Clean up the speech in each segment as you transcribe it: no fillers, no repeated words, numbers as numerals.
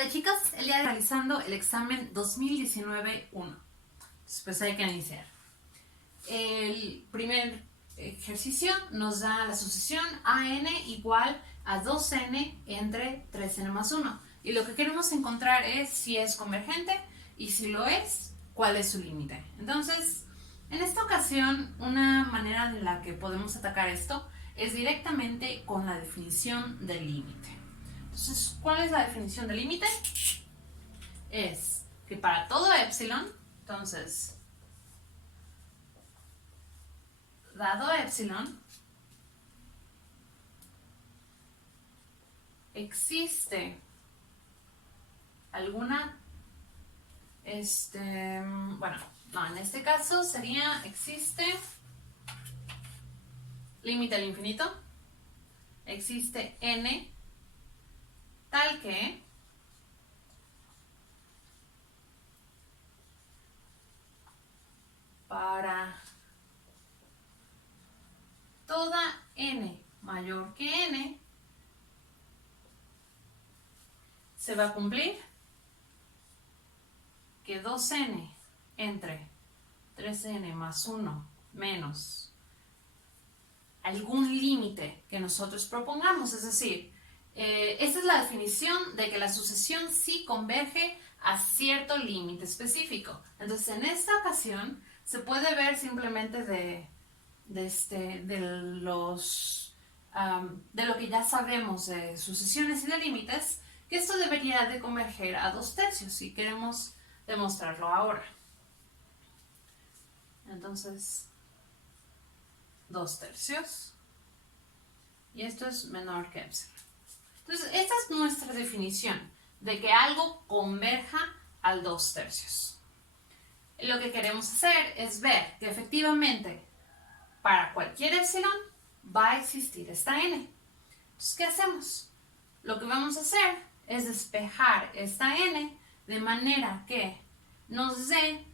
Hola chicos, el día de hoy realizando el examen 2019-1. Pues hay que iniciar. El primer ejercicio nos da la sucesión AN igual a 2N entre 3N más 1. Y lo que queremos encontrar es si es convergente y si lo es, cuál es su límite. Entonces, en esta ocasión, una manera en la que podemos atacar esto es directamente con la definición del límite. Entonces, ¿cuál es la definición de límite? Es que para todo epsilon, entonces, dado epsilon, existe alguna, bueno, no, en este caso sería, existe límite al infinito, existe n tal que para toda n mayor que n se va a cumplir que 2n entre 3n más 1 menos algún límite que nosotros propongamos, es decir, esta es la definición de que la sucesión sí converge a cierto límite específico. Entonces, en esta ocasión se puede ver simplemente de lo que ya sabemos de sucesiones y de límites, que esto debería de converger a 2/3 y queremos demostrarlo ahora. Entonces, 2/3 y esto es menor que epsilon. Entonces, esta es nuestra definición de que algo converja al 2/3. Lo que queremos hacer es ver que efectivamente para cualquier epsilon va a existir esta n. Entonces, ¿qué hacemos? Lo que vamos a hacer es despejar esta n de manera que nos dé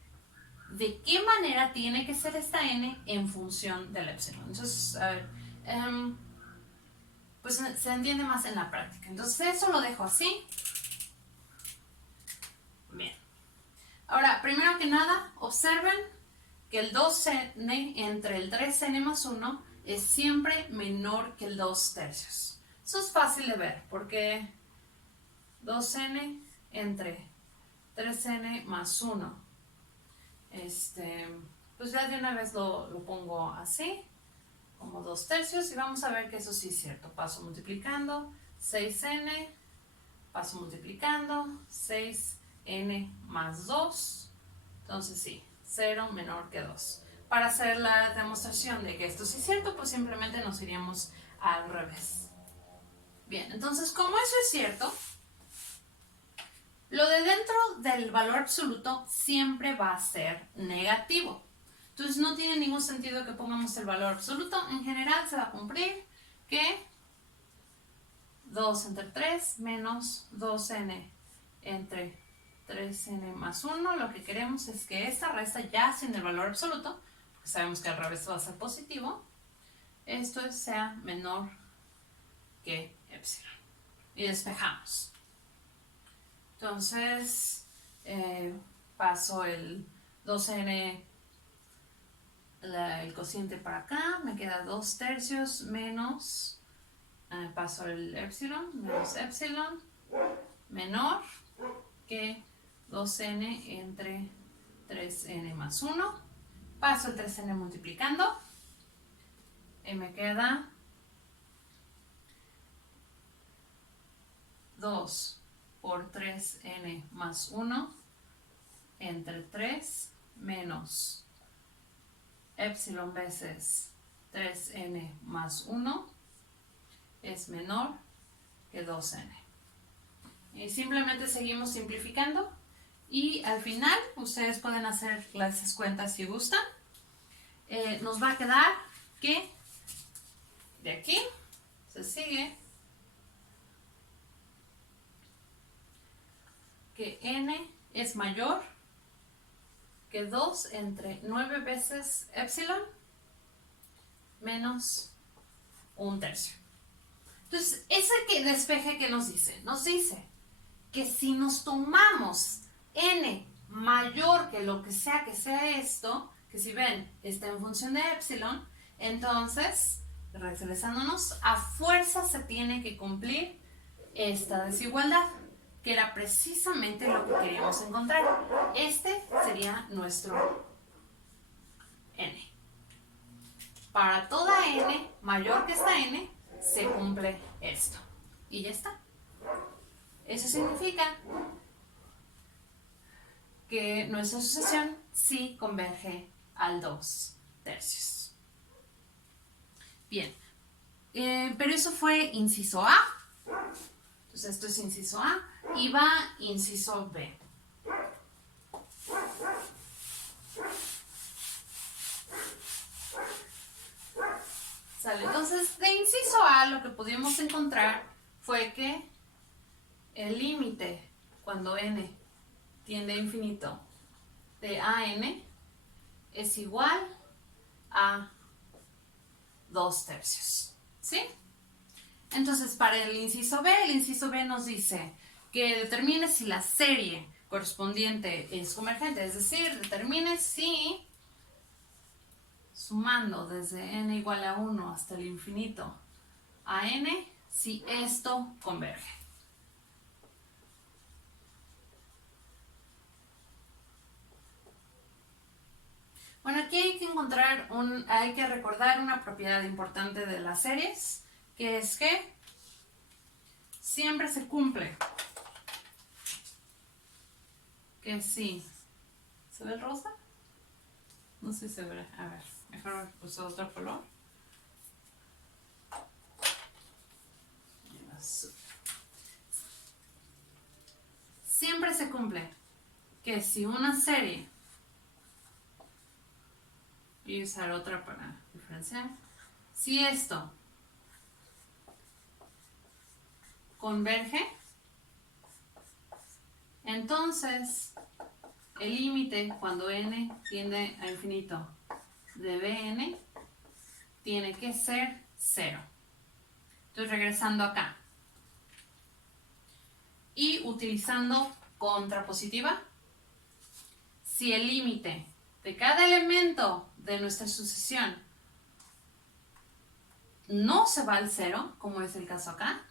de qué manera tiene que ser esta n en función del epsilon. Entonces, a ver, pues se entiende más en la práctica. Entonces, eso lo dejo así. Bien. Ahora, primero que nada, observen que el 2n entre el 3n más 1 es siempre menor que el 2/3. Eso es fácil de ver porque 2n entre 3n más 1, pues ya de una vez lo pongo así, como 2/3, y vamos a ver que eso sí es cierto. Paso multiplicando, 6n, paso multiplicando, 6n más 2, entonces sí, 0 menor que 2. Para hacer la demostración de que esto sí es cierto, pues simplemente nos iríamos al revés. Bien, entonces como eso es cierto, lo de dentro del valor absoluto siempre va a ser negativo. Entonces no tiene ningún sentido que pongamos el valor absoluto. En general se va a cumplir que 2 entre 3 menos 2n entre 3n más 1. Lo que queremos es que esta resta ya sin el valor absoluto, porque sabemos que al revés va a ser positivo, esto sea menor que epsilon. Y despejamos. Entonces, paso el 2n, el cociente para acá, me queda 2/3 menos, paso el epsilon, menos epsilon, menor que 2n entre 3n más 1. Paso el 3n multiplicando y me queda 2 por 3n más 1 entre 3 menos epsilon veces 3n más 1 es menor que 2n. Y simplemente seguimos simplificando y al final ustedes pueden hacer las cuentas si gustan. Nos va a quedar que de aquí se sigue que n es mayor que 2 entre 9 veces epsilon menos 1/3. Entonces, ese despeje que nos dice que si nos tomamos n mayor que lo que sea esto, que si ven está en función de epsilon, entonces, regresándonos, a fuerza se tiene que cumplir esta desigualdad, que era precisamente lo que queríamos encontrar. Este sería nuestro n. Para toda n mayor que esta n, se cumple esto. Y ya está. Eso significa que nuestra sucesión sí converge al 2/3. Bien, pero eso fue inciso A. Entonces esto es inciso A y va inciso B. ¿Sale? Entonces, de inciso A lo que pudimos encontrar fue que el límite cuando n tiende a infinito de AN es igual a 2/3. ¿Sí? Entonces, para el inciso B nos dice que determine si la serie correspondiente es convergente, es decir, determine si, sumando desde n igual a 1 hasta el infinito a n, si esto converge. Bueno, aquí hay que recordar una propiedad importante de las series, que es que siempre se cumple. Que sí. ¿Se ve el rosa? No sé si se ve. A ver, mejor puse otro color. Siempre se cumple que si una serie, voy a usar otra para diferenciar, si esto converge, entonces el límite cuando n tiende a infinito de Bn tiene que ser 0. Entonces, regresando acá y utilizando contrapositiva, si el límite de cada elemento de nuestra sucesión no se va al 0, como es el caso acá,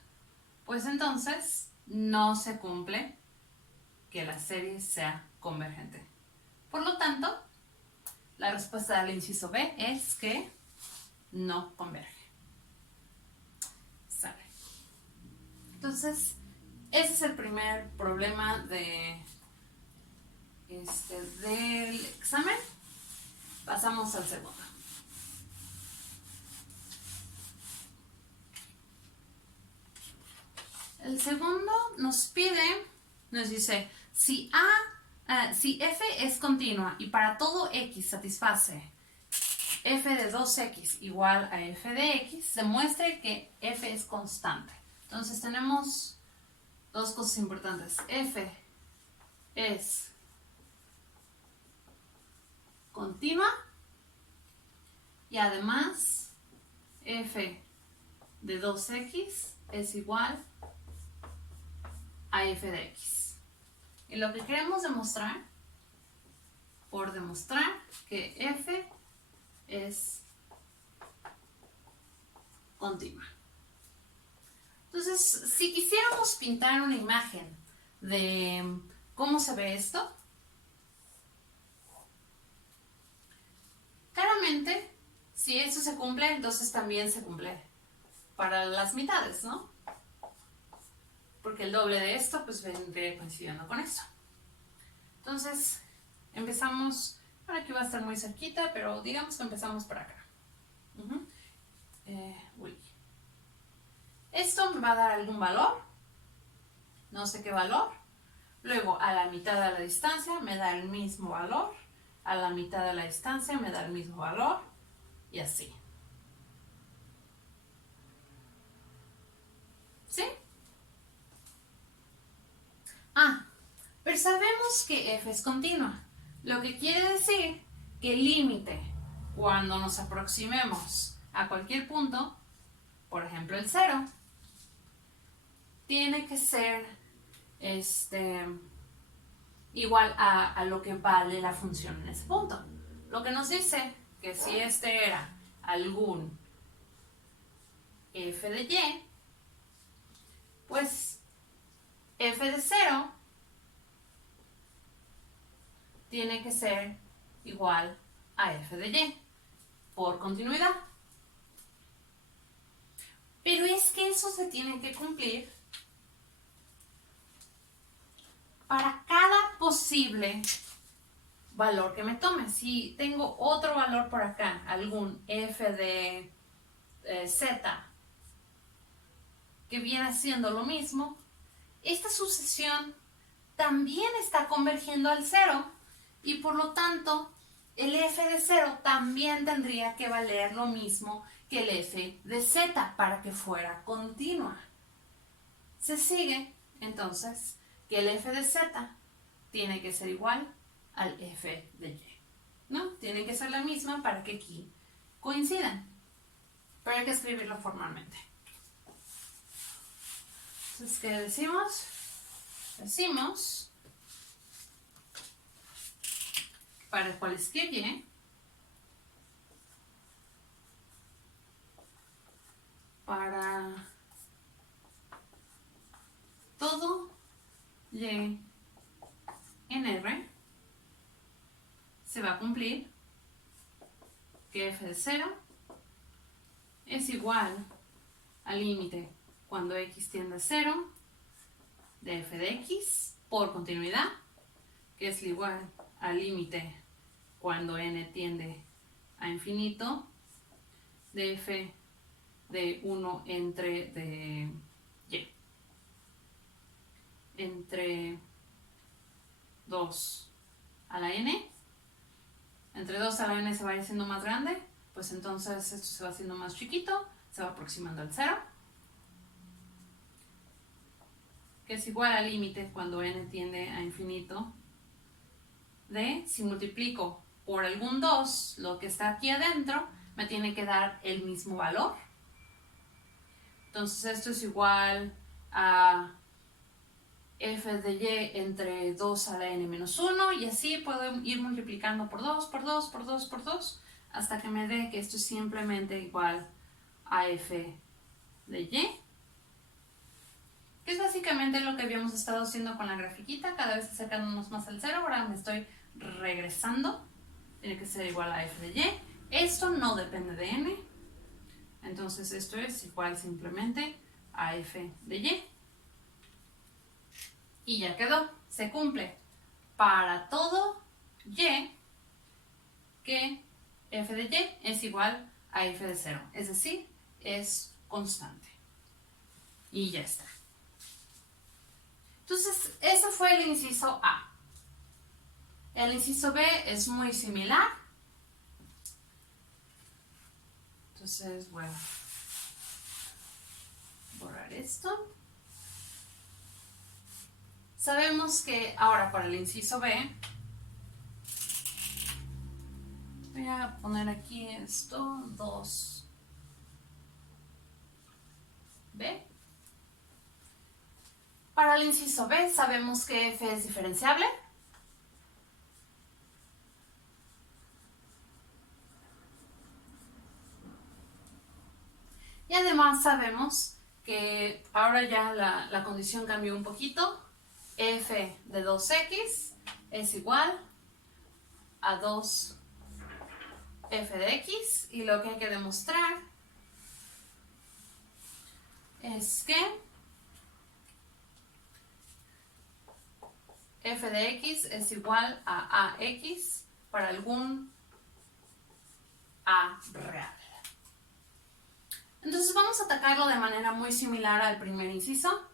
pues entonces no se cumple que la serie sea convergente. Por lo tanto, la respuesta del inciso B es que no converge. ¿Sale? Entonces, ese es el primer problema del examen. Pasamos al segundo. El segundo nos dice, si f es continua y para todo x satisface f de 2x igual a f de x, demuestre que f es constante. Entonces tenemos dos cosas importantes. F es continua y además f de 2x es igual a f de x. Y lo que queremos demostrar, por demostrar que f es continua. Entonces, si quisiéramos pintar una imagen de cómo se ve esto, claramente, si esto se cumple, entonces también se cumple para las mitades, ¿no? Porque el doble de esto, pues vendría coincidiendo con esto. Entonces, empezamos, ahora aquí va a estar muy cerquita, pero digamos que empezamos por acá. Esto me va a dar algún valor, no sé qué valor. Luego, a la mitad de la distancia me da el mismo valor. A la mitad de la distancia me da el mismo valor. Y así. ¿Sí? Pero sabemos que f es continua, lo que quiere decir que el límite, cuando nos aproximemos a cualquier punto, por ejemplo el 0, tiene que ser igual a lo que vale la función en ese punto. Lo que nos dice que si este era algún f de y, pues f de 0 tiene que ser igual a f de y por continuidad. Pero es que eso se tiene que cumplir para cada posible valor que me tome. Si tengo otro valor por acá, algún f de z que viene siendo lo mismo, esta sucesión también está convergiendo al 0 y por lo tanto el f de 0 también tendría que valer lo mismo que el f de z para que fuera continua. Se sigue entonces que el f de z tiene que ser igual al f de y, ¿no? Tiene que ser la misma para que aquí coincidan, pero hay que escribirlo formalmente. Entonces, ¿qué decimos? Decimos para cualquier y, para todo y en R, se va a cumplir que f de 0 es igual al límite cuando x tiende a 0 de f de x por continuidad, que es igual al límite cuando n tiende a infinito de f de 1 entre entre 2 a la n. Entre 2 a la n se va haciendo más grande, pues entonces esto se va haciendo más chiquito, se va aproximando al 0, que es igual al límite cuando n tiende a infinito de, si multiplico por algún 2, lo que está aquí adentro, me tiene que dar el mismo valor. Entonces esto es igual a f de y entre 2 a la n menos 1, y así puedo ir multiplicando por 2, por 2, por 2, por 2, hasta que me dé que esto es simplemente igual a f de y, que es básicamente lo que habíamos estado haciendo con la grafiquita, cada vez acercándonos más al 0, ahora me estoy regresando, tiene que ser igual a f de y, esto no depende de n, entonces esto es igual simplemente a f de y. Y ya quedó, se cumple para todo y que f de y es igual a f de 0, es decir, es constante. Y ya está. Entonces, ese fue el inciso A. El inciso B es muy similar. Entonces, voy a borrar esto. Sabemos que ahora para el inciso B, voy a poner aquí esto, 2b. Para el inciso B sabemos que f es diferenciable. Y además sabemos que ahora ya la condición cambió un poquito. F de 2x es igual a 2f de x, y lo que hay que demostrar es que f de x es igual a ax para algún a real. Entonces vamos a atacarlo de manera muy similar al primer inciso.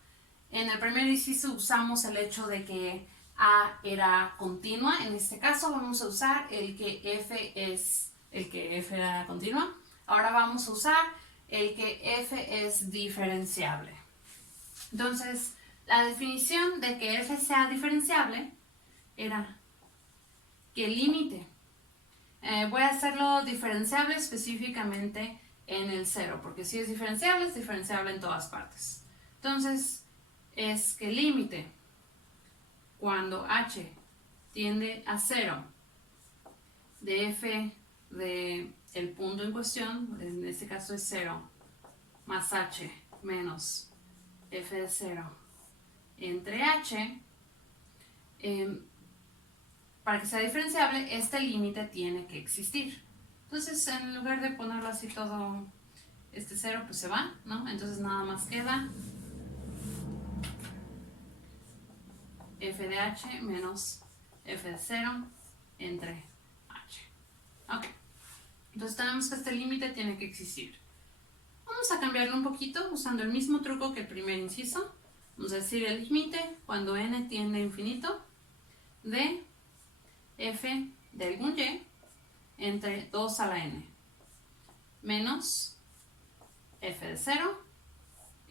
En el primer inciso usamos el hecho de que a era continua. En este caso vamos a usar el que f era continua. Ahora vamos a usar el que f es diferenciable. Entonces, la definición de que f sea diferenciable era que el límite, voy a hacerlo diferenciable específicamente en el 0, porque si es diferenciable en todas partes. Entonces, es que el límite cuando h tiende a 0 de f de el punto en cuestión, en este caso es 0, más h menos f de 0 entre h, para que sea diferenciable, este límite tiene que existir. Entonces, en lugar de ponerlo así todo, este 0, pues se va, ¿no? Entonces nada más queda f de h menos f de 0 entre h. Ok. Entonces tenemos que este límite tiene que existir. Vamos a cambiarlo un poquito usando el mismo truco que el primer inciso. Vamos a decir el límite cuando n tiende a infinito de f de algún y entre 2 a la n menos f de 0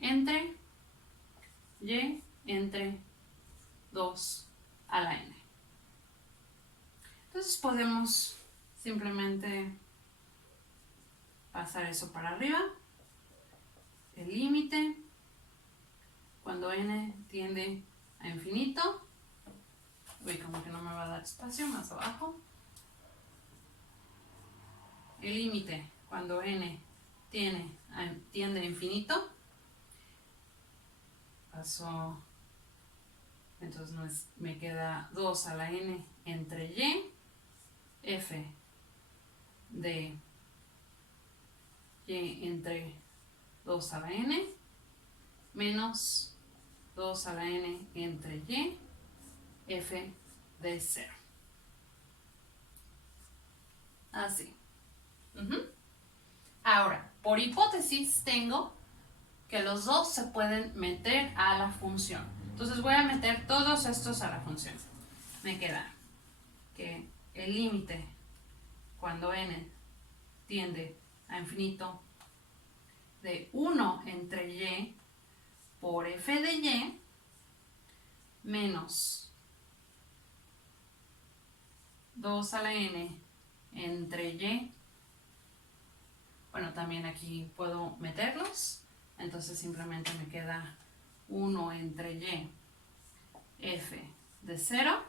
entre y entre 2 a la n. Entonces podemos simplemente pasar eso para arriba. El límite cuando n tiende a infinito. Uy, como que no me va a dar espacio, más abajo. El límite cuando n tiende a infinito. Pasó. Entonces me queda 2 a la n entre y, f de y entre 2 a la n, menos 2 a la n entre y, f de 0. Así. Ahora, por hipótesis, tengo que los dos se pueden meter a la función. Entonces voy a meter todos estos a la función. Me queda que el límite cuando n tiende a infinito de 1 entre y por f de y menos 2 a la n entre y. Bueno, también aquí puedo meterlos. Entonces simplemente me queda 1 entre y f de 0.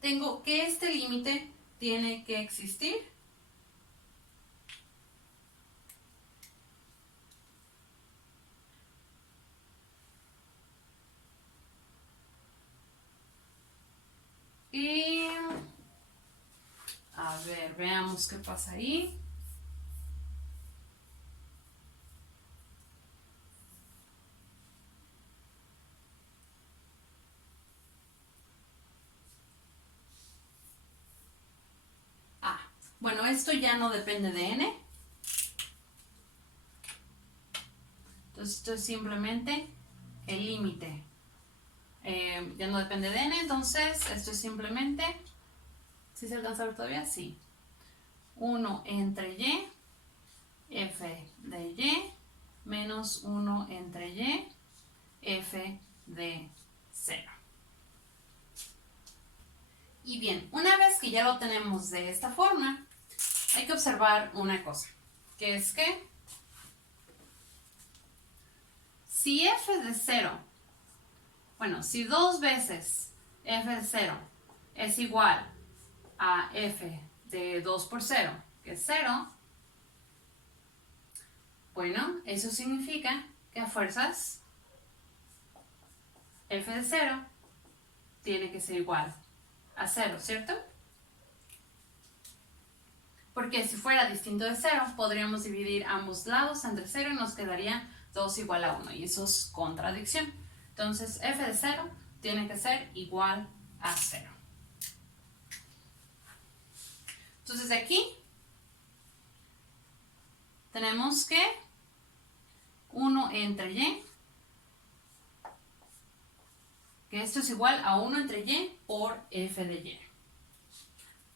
Tengo que este límite tiene que existir. Y a ver, veamos qué pasa ahí. Bueno, esto ya no depende de n. Entonces esto es simplemente el límite. Ya no depende de n, entonces esto es simplemente, ¿sí se alcanza a ver todavía? Sí. 1 entre y, f de y, menos 1 entre y, f de 0. Y bien, una vez que ya lo tenemos de esta forma, hay que observar una cosa, que es que si f de 0, bueno, si dos veces f de 0 es igual a f de 2 por 0, que es 0, bueno, eso significa que a fuerzas f de 0 tiene que ser igual a 0, ¿cierto? Porque si fuera distinto de 0, podríamos dividir ambos lados entre 0 y nos quedaría 2 igual a 1, y eso es contradicción. Entonces, f de 0 tiene que ser igual a 0. Entonces, de aquí tenemos que 1 entre y, que esto es igual a 1 entre y por f de y.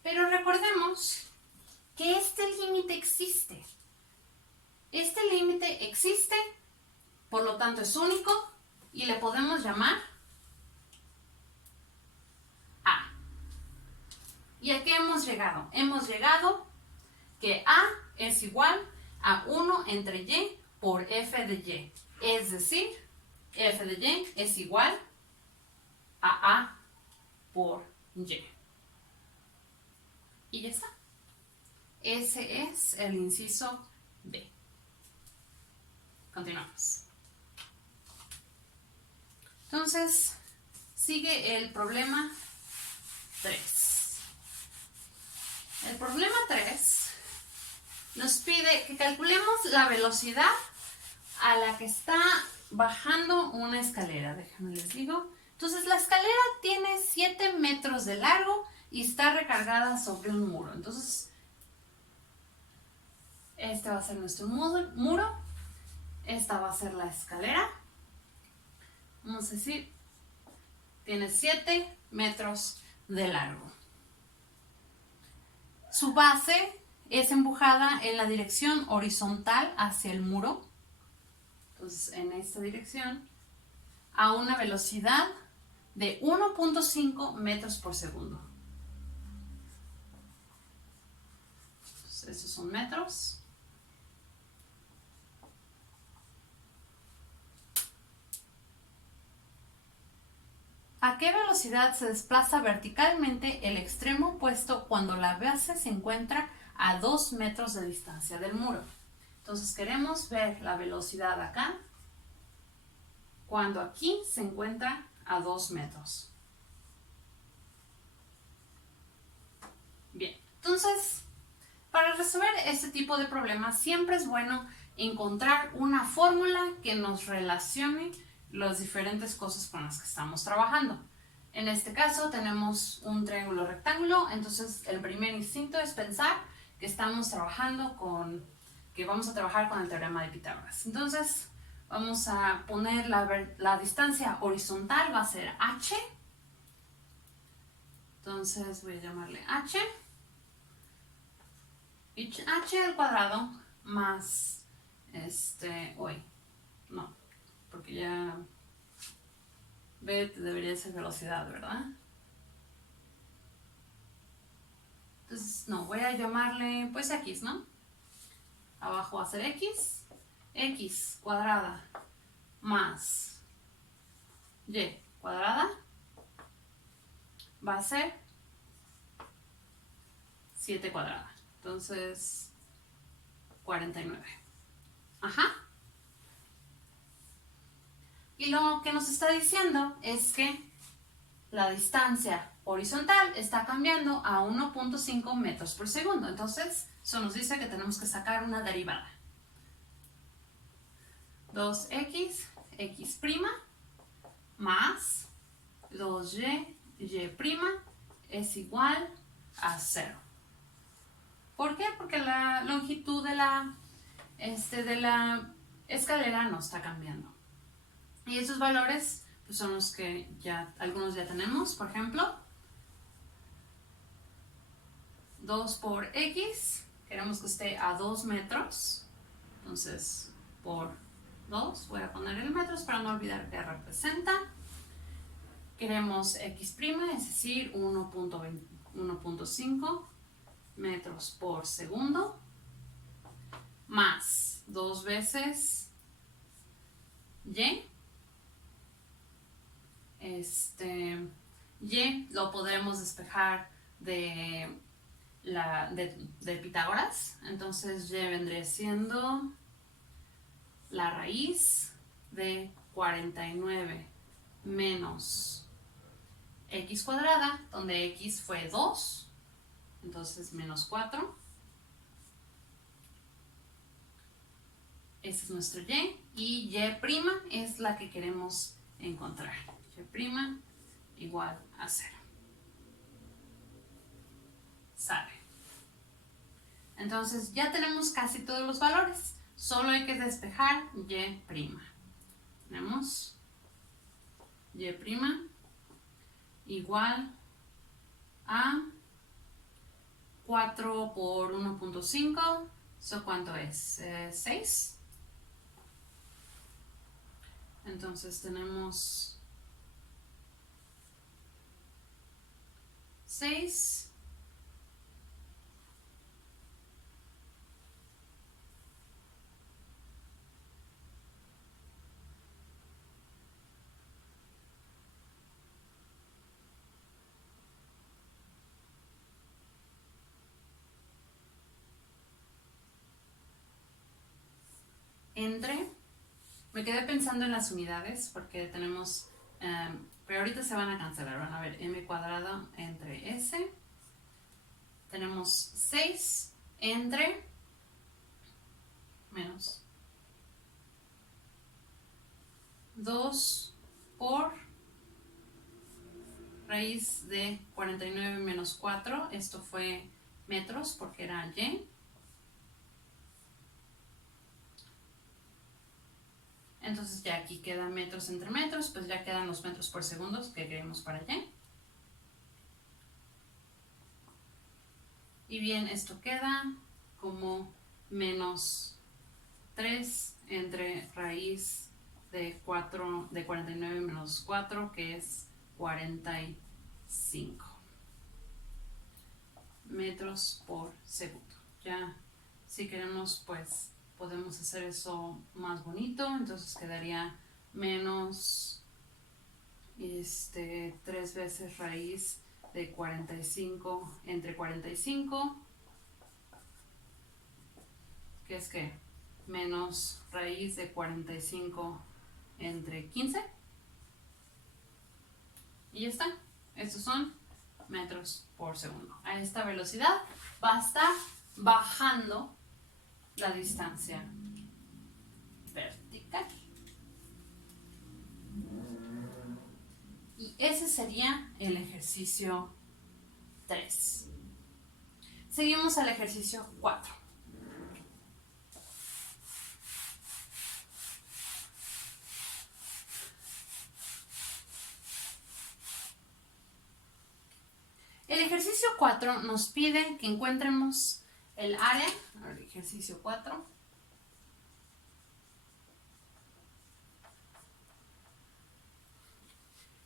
Pero recordemos que este límite existe. Este límite existe, por lo tanto es único, y le podemos llamar a. ¿Y a qué hemos llegado? Hemos llegado que a es igual a 1 entre y por f de y. Es decir, f de y es igual a por y. Y ya está. Ese es el inciso B. Continuamos. Entonces, sigue el problema 3. El problema 3 nos pide que calculemos la velocidad a la que está bajando una escalera. Déjenme les digo. Entonces, la escalera tiene 7 metros de largo y está recargada sobre un muro. Entonces, este va a ser nuestro muro. Esta va a ser la escalera. Vamos a decir, tiene 7 metros de largo. Su base es empujada en la dirección horizontal hacia el muro. Entonces, en esta dirección, a una velocidad de 1.5 metros por segundo. Entonces, esos son metros. ¿A qué velocidad se desplaza verticalmente el extremo opuesto cuando la base se encuentra a 2 metros de distancia del muro? Entonces queremos ver la velocidad acá cuando aquí se encuentra a 2 metros. Bien, entonces para resolver este tipo de problemas siempre es bueno encontrar una fórmula que nos relacione las diferentes cosas con las que estamos trabajando. En este caso tenemos un triángulo rectángulo, entonces el primer instinto es pensar que estamos trabajando que vamos a trabajar con el teorema de Pitágoras. Entonces vamos a poner la distancia horizontal, va a ser h. Entonces voy a llamarle h. H al cuadrado más no, porque ya B debería ser velocidad, ¿verdad? Entonces, no, voy a llamarle pues X, ¿no? Abajo va a ser X cuadrada más Y cuadrada va a ser 7 cuadrada. Entonces, 49. Ajá. Y lo que nos está diciendo es que la distancia horizontal está cambiando a 1.5 metros por segundo. Entonces, eso nos dice que tenemos que sacar una derivada. 2x, x' más 2y, y' es igual a 0. ¿Por qué? Porque la longitud de la escalera no está cambiando. Y esos valores pues, son los que algunos ya tenemos. Por ejemplo, 2 por x, queremos que esté a 2 metros. Entonces, por 2, voy a poner el metros para no olvidar que representa. Queremos x', es decir, 1.5 metros por segundo, más 2 veces y. Y lo podremos despejar de Pitágoras. Entonces y vendría siendo la raíz de 49 menos x cuadrada, donde x fue 2, entonces menos 4. Ese es nuestro y y' es la que queremos encontrar. Y' igual a 0. Sale. Entonces ya tenemos casi todos los valores. Solo hay que despejar y'. Tenemos y' igual a 4 por 1.5. ¿Eso cuánto es? 6. Entonces tenemos 6 . me quedé pensando en las unidades porque tenemos, pero ahorita se van a cancelar, van a ver m cuadrado entre s, tenemos 6 entre menos 2 por raíz de 49 menos 4, esto fue metros porque era y. Entonces ya aquí quedan metros entre metros, pues ya quedan los metros por segundo que queremos para y. Y bien, esto queda como menos 3 entre raíz de 49 menos 4, que es 45 metros por segundo. Ya, si queremos, pues podemos hacer eso más bonito, entonces quedaría menos 3 veces raíz de 45 entre 45, que es que menos raíz de 45 entre 15, y ya está. Estos son metros por segundo. A esta velocidad va a estar bajando la distancia vertical. Y ese sería el ejercicio 3. Seguimos al ejercicio 4. El ejercicio 4 nos pide que encontremos el área. El ejercicio 4.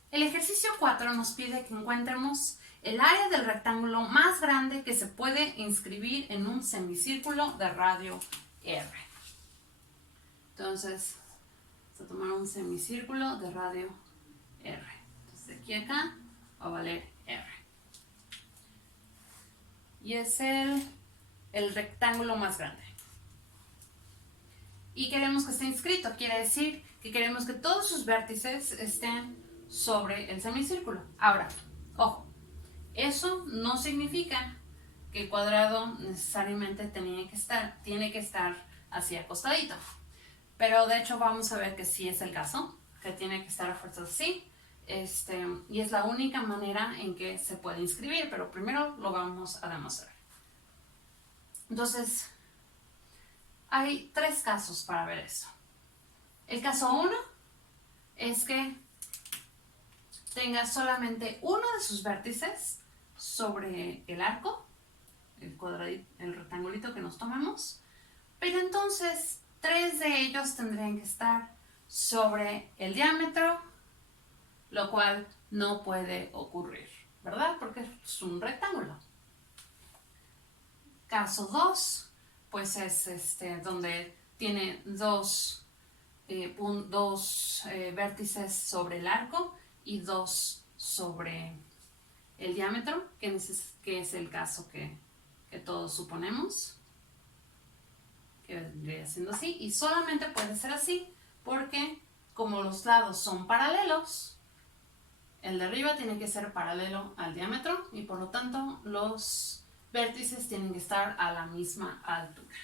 El ejercicio 4 nos pide que encontremos el área del rectángulo más grande que se puede inscribir en un semicírculo de radio R. Entonces, vamos a tomar un semicírculo de radio R. Entonces, de aquí a acá va a valer R. Y es el rectángulo más grande. Y queremos que esté inscrito, quiere decir que queremos que todos sus vértices estén sobre el semicírculo. Ahora, ojo, eso no significa que el cuadrado necesariamente tiene que estar así acostadito. Pero de hecho vamos a ver que sí es el caso, que tiene que estar a fuerzas así. Y es la única manera en que se puede inscribir, pero primero lo vamos a demostrar. Entonces, hay 3 casos para ver eso. El caso 1 es que tenga solamente uno de sus vértices sobre el arco, el rectangulito que nos tomamos, pero entonces 3 de ellos tendrían que estar sobre el diámetro, lo cual no puede ocurrir, ¿verdad? Porque es un rectángulo. Caso 2, pues es donde tiene dos vértices sobre el arco y 2 sobre el diámetro, que es el caso que todos suponemos que vendría siendo así, y solamente puede ser así porque como los lados son paralelos, el de arriba tiene que ser paralelo al diámetro y por lo tanto los vértices tienen que estar a la misma altura.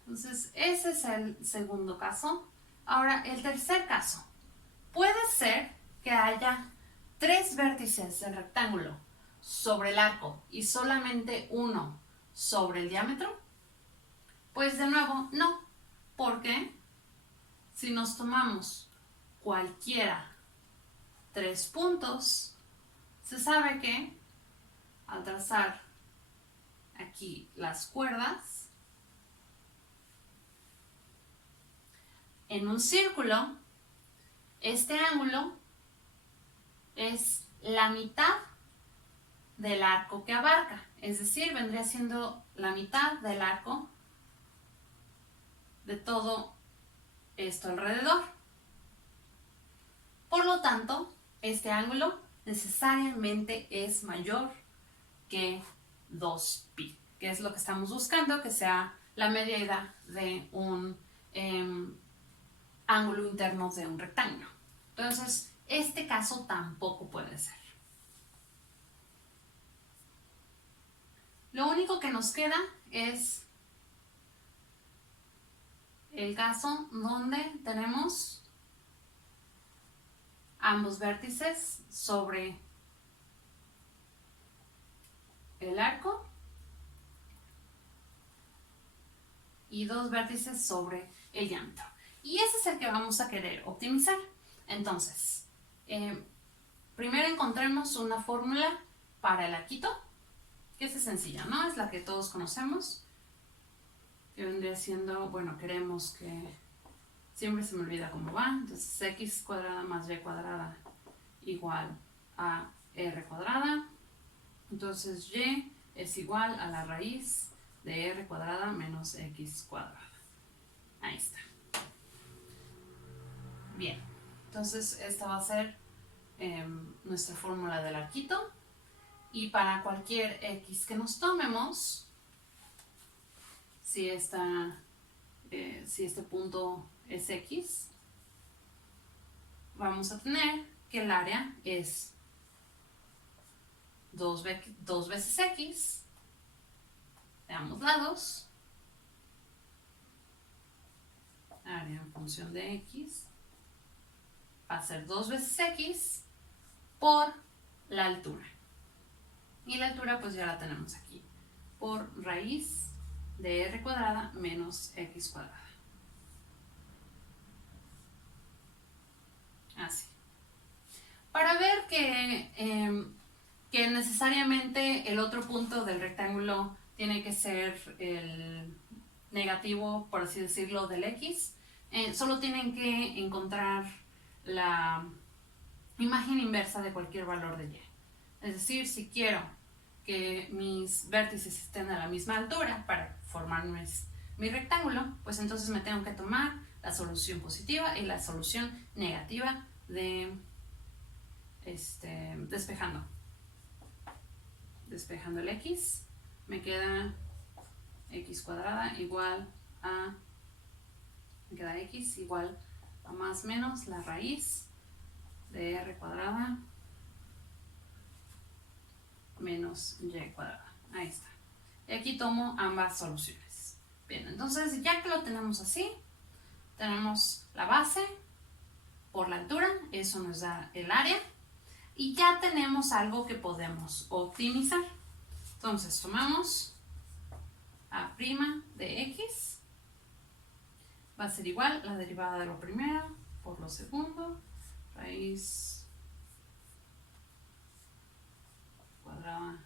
Entonces, ese es el segundo caso. Ahora, el tercer caso. Puede ser que haya 3 vértices del rectángulo sobre el arco y solamente uno sobre el diámetro. Pues de nuevo, no. Porque si nos tomamos cualquiera 3 puntos, se sabe que al trazar aquí las cuerdas en un círculo, este ángulo es la mitad del arco que abarca, es decir, vendría siendo la mitad del arco de todo esto alrededor. Por lo tanto, este ángulo necesariamente es mayor que 2pi, que es lo que estamos buscando, que sea la medida de un ángulo interno de un rectángulo. Entonces, este caso tampoco puede ser. Lo único que nos queda es el caso donde tenemos ambos vértices sobre el arco y dos vértices sobre el diámetro. Y ese es el que vamos a querer optimizar. Entonces, primero encontremos una fórmula para el arquito, que es sencilla, ¿no? Es la que todos conocemos, que vendría siendo, bueno, queremos que, siempre se me olvida cómo va, entonces x cuadrada más y cuadrada igual a r cuadrada, entonces y es igual a la raíz de r cuadrada menos x cuadrada. Ahí está. Bien, entonces esta va a ser nuestra fórmula del arquito, y para cualquier x que nos tomemos, si este punto es x, vamos a tener que el área es 2 veces x de ambos lados, área en función de x va a ser 2 veces x por la altura. Y la altura pues ya la tenemos aquí, por raíz de r cuadrada menos x cuadrada. Así. Para ver que necesariamente el otro punto del rectángulo tiene que ser el negativo, por así decirlo, del x, solo tienen que encontrar la imagen inversa de cualquier valor de y. Es decir, si quiero que mis vértices estén a la misma altura para formar mi rectángulo, pues entonces me tengo que tomar la solución positiva y la solución negativa de despejando el x, me queda x cuadrada igual a, me queda x igual a más menos la raíz de r cuadrada menos y cuadrada. Ahí está. Y aquí tomo ambas soluciones. Bien, entonces ya que lo tenemos así, tenemos la base por la altura, eso nos da el área, y ya tenemos algo que podemos optimizar. Entonces tomamos a' de x, va a ser igual la derivada de lo primero por lo segundo, raíz cuadrada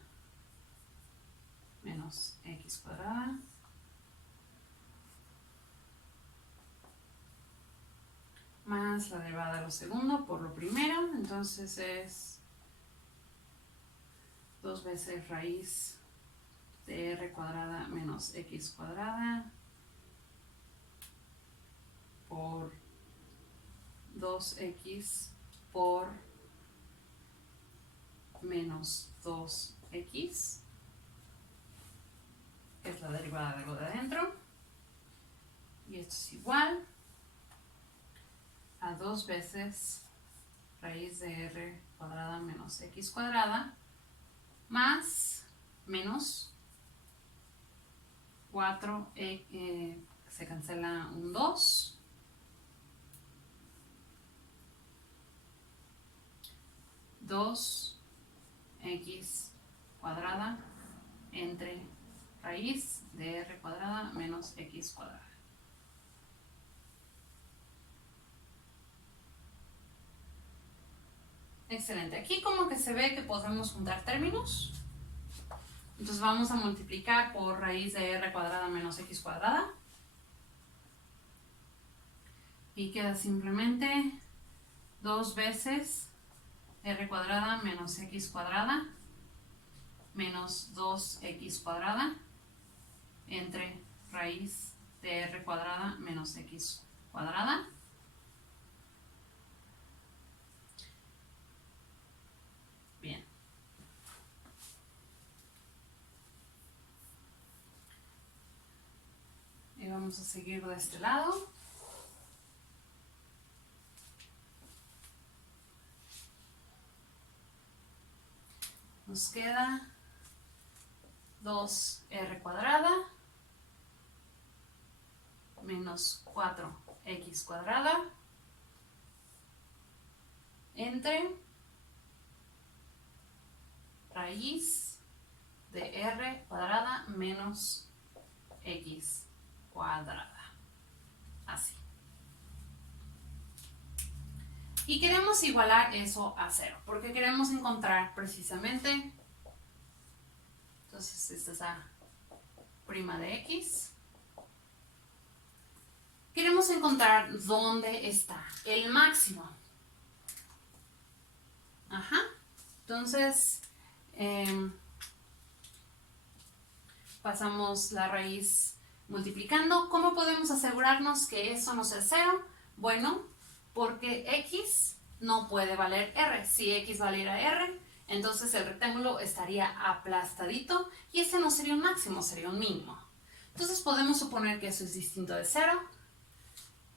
menos x cuadrada más la derivada de lo segundo por lo primero, entonces es 2 veces raíz de r cuadrada menos x cuadrada por 2x por menos 2x, que es la derivada de lo de adentro, y esto es igual a 2 veces raíz de r cuadrada menos x cuadrada más menos 4, se cancela un 2, 2x cuadrada entre raíz de r cuadrada menos x cuadrada. Excelente. Aquí como que se ve que podemos juntar términos. Entonces vamos a multiplicar por raíz de r cuadrada menos x cuadrada. Y queda simplemente 2 veces r cuadrada menos x cuadrada menos 2x cuadrada entre raíz de r cuadrada menos x cuadrada. Bien. Vamos a seguir de este lado. Nos queda 2r cuadrada menos 4x cuadrada entre raíz de r cuadrada menos x cuadrada. Así. Y queremos igualar eso a 0, porque queremos encontrar precisamente, entonces esta es la prima de x. Queremos encontrar dónde está el máximo. Ajá. Entonces, pasamos la raíz multiplicando. ¿Cómo podemos asegurarnos que eso no sea 0? Bueno, porque x no puede valer r. Si x valiera r, entonces el rectángulo estaría aplastadito y ese no sería un máximo, sería un mínimo. Entonces podemos suponer que eso es distinto de 0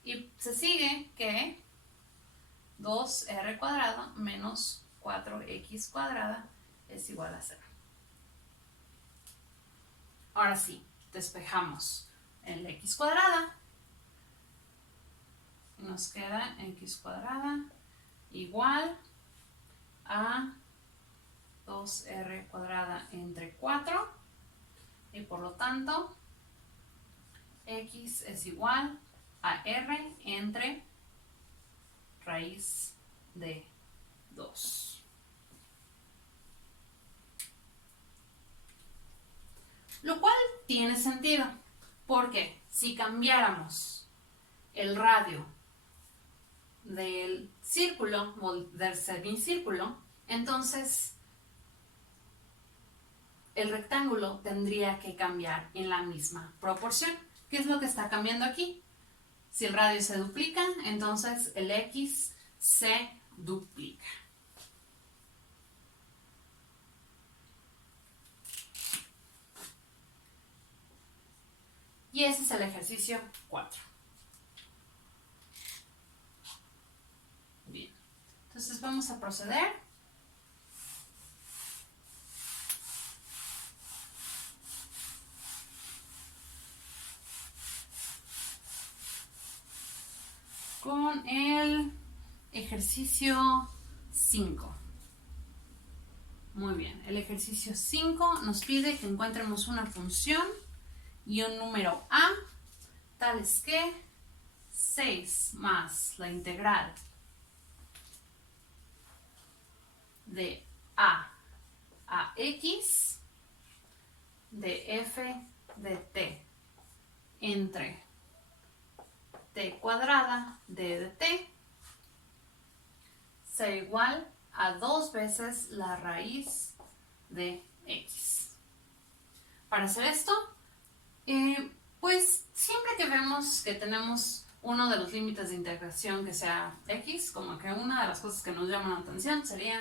y se sigue que 2r cuadrada menos 4x cuadrada es igual a 0. Ahora sí, despejamos el x cuadrada. Nos queda x cuadrada igual a 2r cuadrada entre 4 y por lo tanto x es igual a r entre raíz de 2. Lo cual tiene sentido, porque si cambiáramos el radio del círculo o del semicírculo, entonces el rectángulo tendría que cambiar en la misma proporción. ¿Qué es lo que está cambiando aquí? Si el radio se duplica, entonces el x se duplica. Y ese es el ejercicio 4. Bien, entonces vamos a proceder. Con el ejercicio 5. Muy bien, el ejercicio 5 nos pide que encontremos una función y un número a, tales que 6 más la integral de a x de f de t entre t cuadrada de t sea igual a 2 veces la raíz de x. Para hacer esto, pues siempre que vemos que tenemos uno de los límites de integración que sea x, como que una de las cosas que nos llaman la atención sería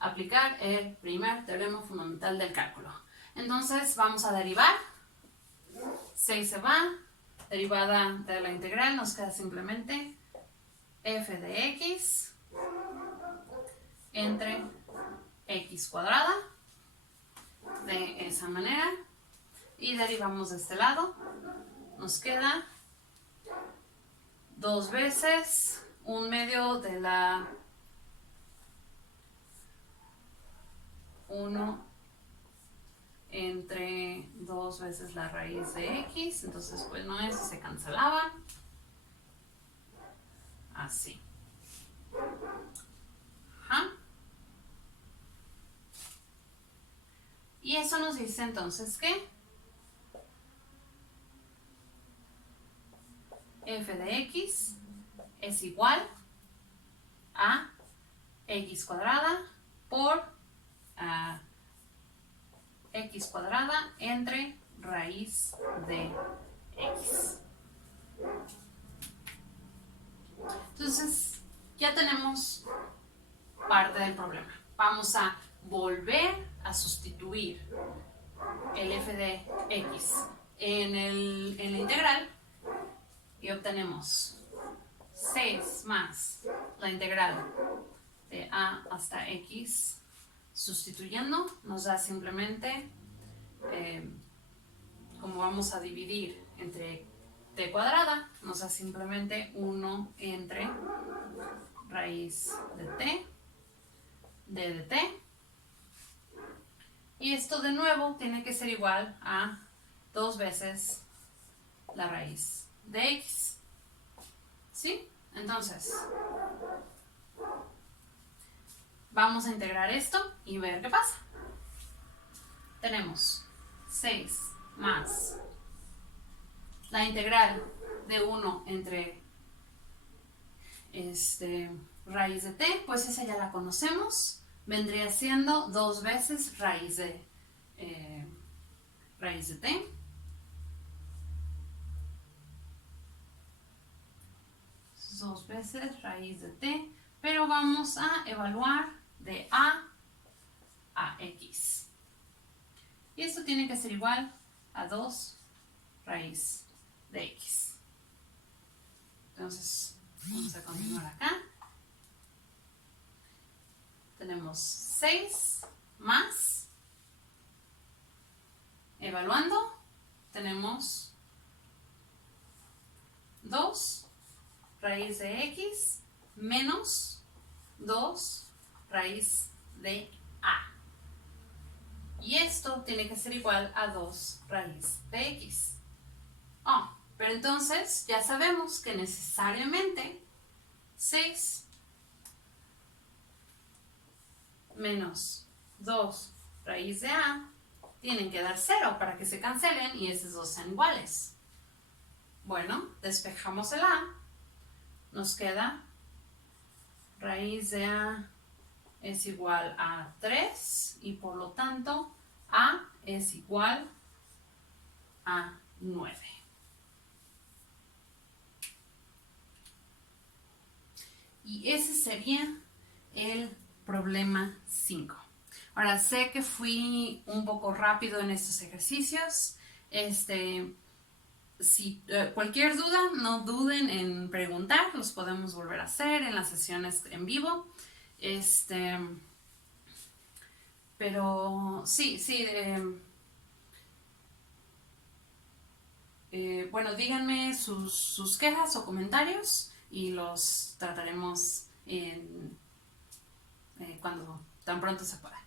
aplicar el primer teorema fundamental del cálculo. Entonces vamos a derivar, 6 se va, derivada de la integral nos queda simplemente f de x entre x cuadrada, de esa manera, y derivamos de este lado, nos queda 2 veces 1/2 de la 1 entre 2 veces la raíz de x, entonces pues no, eso se cancelaba, así. Ajá. Y eso nos dice entonces que f de x es igual a x cuadrada por x cuadrada entre raíz de x. Entonces ya tenemos parte del problema. Vamos a volver a sustituir el f de x en la integral y obtenemos 6 más la integral de a hasta x, sustituyendo, nos da simplemente, como vamos a dividir entre t cuadrada, nos da simplemente 1 entre raíz de t, d de t. Y esto de nuevo tiene que ser igual a 2 veces la raíz de x. ¿Sí? Entonces, vamos a integrar esto y ver qué pasa. Tenemos 6 más la integral de 1 entre raíz de t, pues esa ya la conocemos. Vendría siendo 2 veces raíz de t. Dos veces raíz de t, pero vamos a evaluar de a x. Y esto tiene que ser igual a 2 raíz de x. Entonces, vamos a continuar acá. Tenemos 6 más, evaluando, tenemos 2 raíz de x menos 2 raíz de a. Y esto tiene que ser igual a 2 raíz de x. Pero entonces ya sabemos que necesariamente 6 menos 2 raíz de a tienen que dar 0 para que se cancelen y estos dos sean iguales. Bueno, despejamos el a. Nos queda raíz de a es igual a 3 y por lo tanto a es igual a 9. Y ese sería el problema 5. Ahora sé que fui un poco rápido en estos ejercicios. Si cualquier duda, no duden en preguntar, los podemos volver a hacer en las sesiones en vivo. Pero sí, bueno, díganme sus quejas o comentarios y los trataremos cuando tan pronto se pueda.